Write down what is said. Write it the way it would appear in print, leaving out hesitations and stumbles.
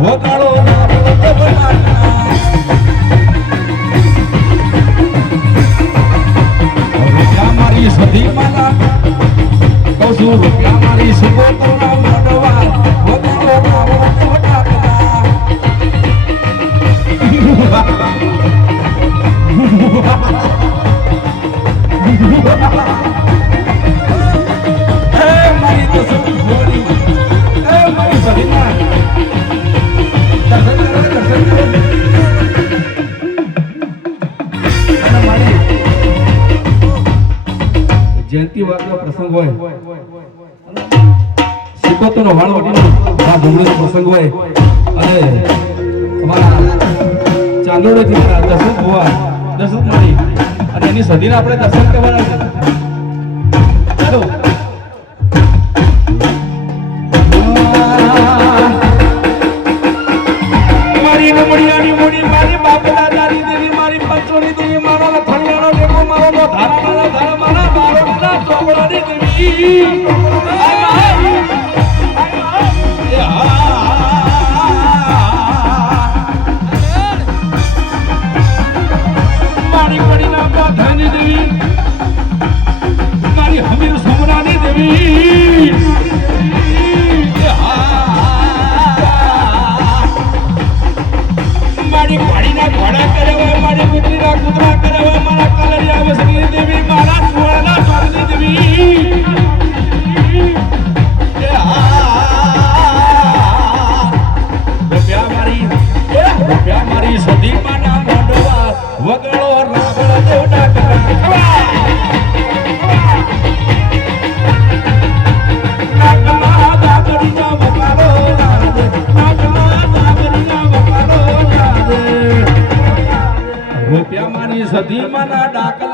વગાડો રૂપિયા મારી સધી માલા કહું છું રૂપિયા મારી સુગોતરા મોડવા વગાડો મારી તો સધી બોલી મારી સધી ના જયંતિ વાતનો પ્રસંગ હોય સિકોતનો વાળવટીનો આ ડુંગળીનો પ્રસંગ હોય અને અમારા ચાંદોડેથી દર્શક હોવા દર્શક મળી અને એની સદીને આપણે દર્શન કરવાના છે ચાલો મારી નમડિયાની મોડી મારી બાપ દાદાની દેવી મારી પંચોની દેવી મારા લખણિયાનો દેવો મારો ધારા મારા બારોટના ચોપડાની દેવી મારી પડીના બાધાની દેવી મારી હમીર સોમરાની દેવી મારી પાડીના ઘોડા કરાવે મારી કુતરીના કૂતરા કરાવે મારા કલરિયા વસની દેવી મારા સુવર્ણા સ્વારની દેવી રૂપિયા મારી સદી માના મોઢવા વગડો રાગડ દેવડા કરા નાગલા દાગડી જા બકારો રાધે નાગલા દાગડી જા બકારો રાધે રૂપિયા મારી સદી માના ડાકલા